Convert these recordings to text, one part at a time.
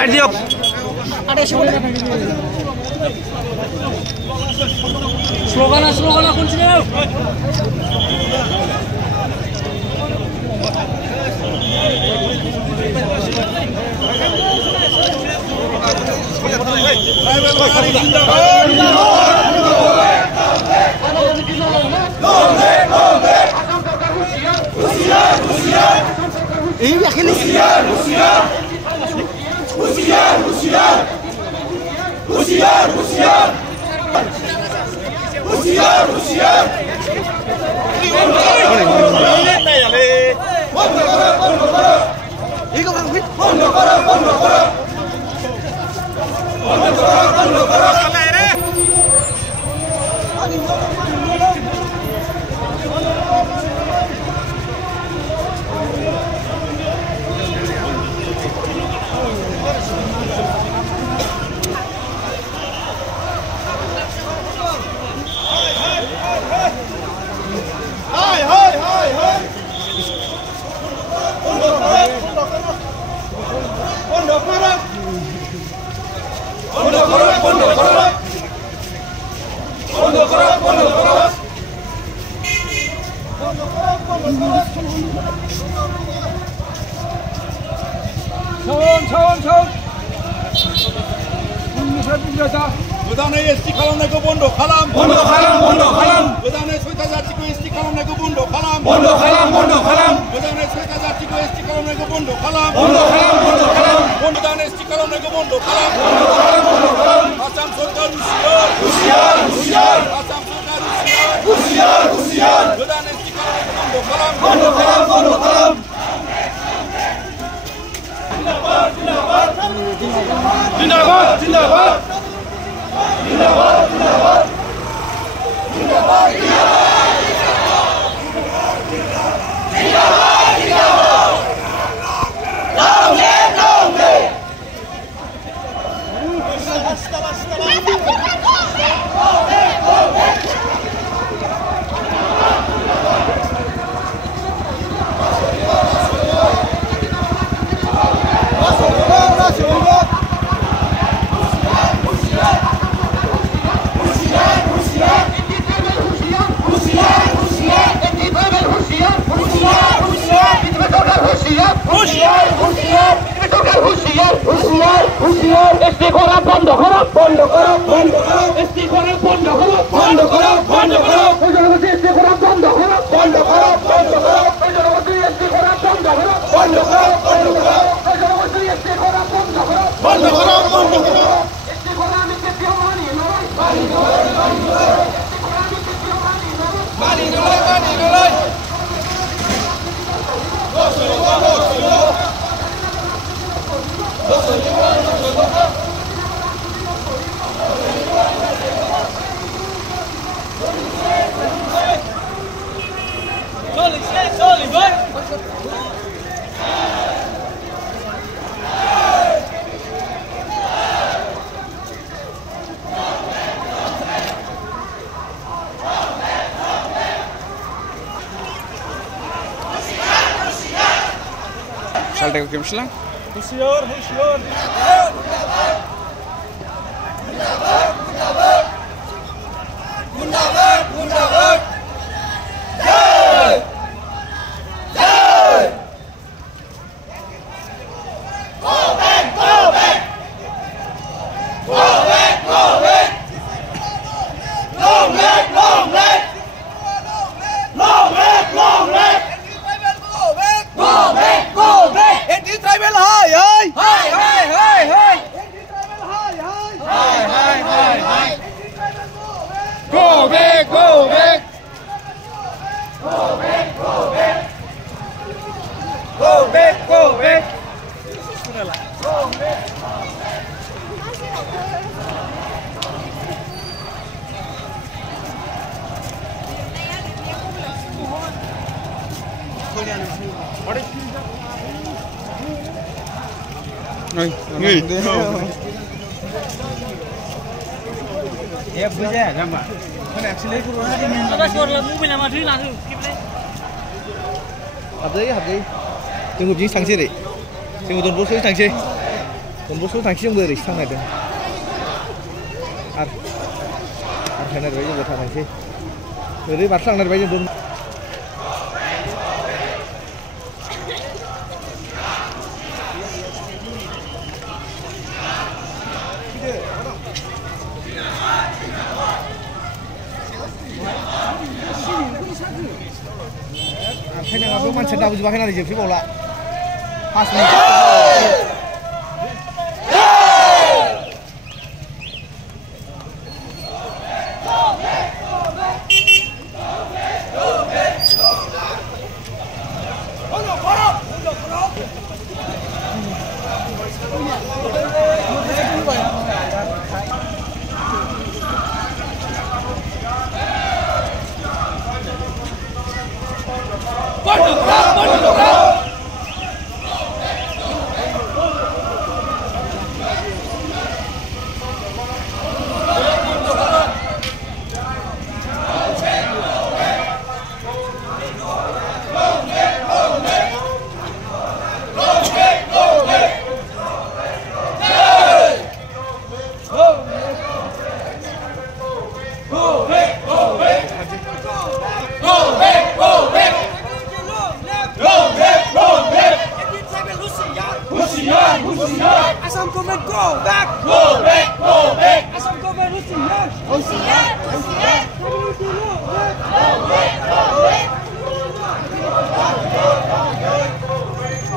সাইড দিয়ক স্লোগান শুনছিলে এই দেখেনি गोदानै एसटि खालामनायखौ बन्द खालाम गोदानै 6टा जातिखौ एसटि खालामनायखौ बन्द खालाम गोदानै 6टा जातिखौ एसटि खालामनायखौ बन्द खालाम गोदानै एसटि खालामनायखौ बन्द खालाम आसाम सरकार हुसियार आसाम सरकार हुसियार गोदानै एसटि खालामनायखौ बन्द खालाम जिंदाबाद Saltego kimsla? Husiar Mundabad Go back. Ya buja gambar. Kan actually corona ini. Ada suara mobil nama diri langsung. Habis. Tunggu jing sanksi deh. Tunggu tuan bos sanksi. Bonbosआव थांखिजोंबो ओरैसो थांनायदों आरो थांनायबाय जोंबो थांनायसै ओरै बारस्लांनायबाय जों आखायनाङाथ' मानसिया दाबोजोबाखै नालाय जोबफैबावला 5 minute Assam Government, go back! Go back! Go back! Assam Government, Husiyan! Husiyan! Husiyan! Go back! Go back! Go back!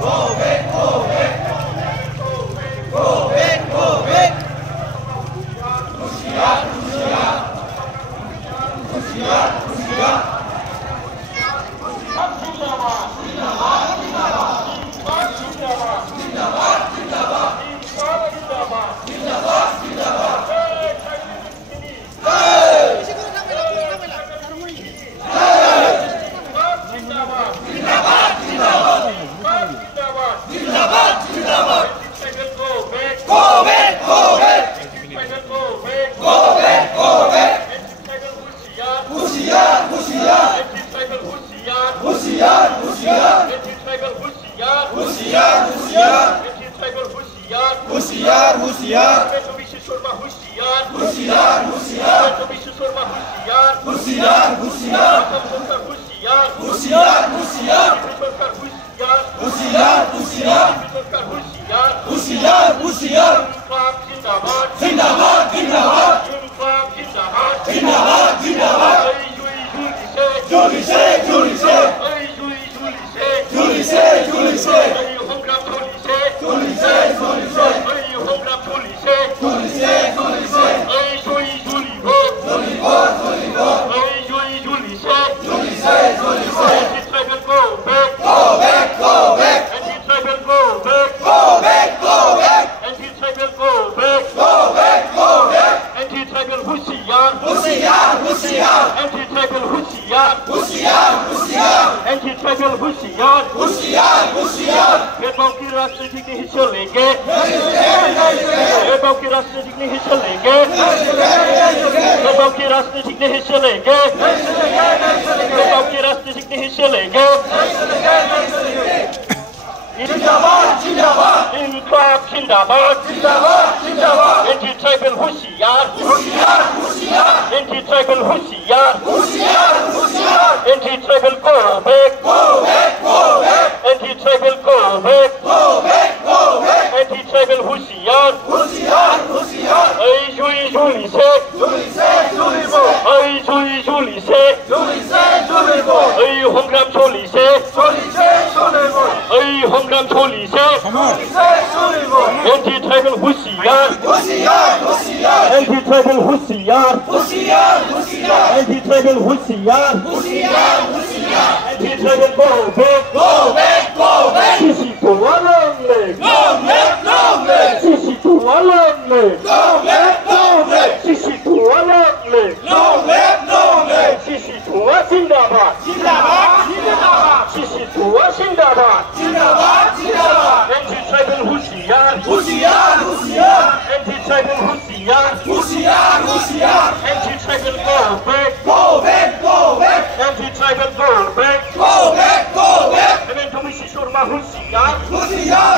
Go back! Go back! Go back! Go back! Husiyan! Husiyan! Husiyan! Husiyan! Husiyan, Husiyan. Husiyan, Husiyan. Husiyan, Husiyan. Husiyan, Husiyan. Husiyan, Husiyan. Husiyan, Husiyan. Zindabad, Zindabad. Zindabad, Zindabad. Julise, Julise. Julise, Julise. Julise, Julise. Anti-tribal Husiyan, Husiyan, Husiyan. भेदभाव की राजनीति के हिस्से लेंगे, भेदभाव की राजनीति के हिस्से लेंगे, भेदभाव की राजनीति के हिस्से लेंगे, भेदभाव की राजनीति के हिस्से लेंगे। जिंदाबाद, जिंदाबाद, इनकलाब जिंदाबाद, जिंदाबाद, जिंदाबाद। Anti-tribal Husiyan, Husiyan, Husiyan. Anti-tribal Husiyan, Husiyan, Husiyan. Anti-tribal go back, go back, go back. Anti-tribal go back, go back, go back. Anti-tribal Husiyan, Husiyan, Husiyan. Ay Julise, Julise, Julibo. Ay Julise, Julise, Julibo. Ay Hongram Julise, Julise, Julibo. Ay Hongram Julise, Julise, Julibo. Anti-tribal Husiyan, Husiyan, Husiyan. Anti-tribal Husiyan, Husiyan, Husiyan. Anti-tribal Husiyan, Husiyan, Husiyan. Anti-tribal go back, go back, go back. Sisi tua longle, long live, long live. Sisi tua longle, long live, long live. Sisi tua longle, long live, long live. Sisi tua zindabad, zindabad, zindabad. Sisi tua zindabad, zindabad, zindabad. Anti-tribal Husiyan, Husiyan, Husiyan. Anti-tribal Husiyan, Husiyan, Husiyan. Anti-tribal go back, go back, go back. Anti-tribal go back, go back, go back. And then to Mrs. Surma Husiyan, Husiyan,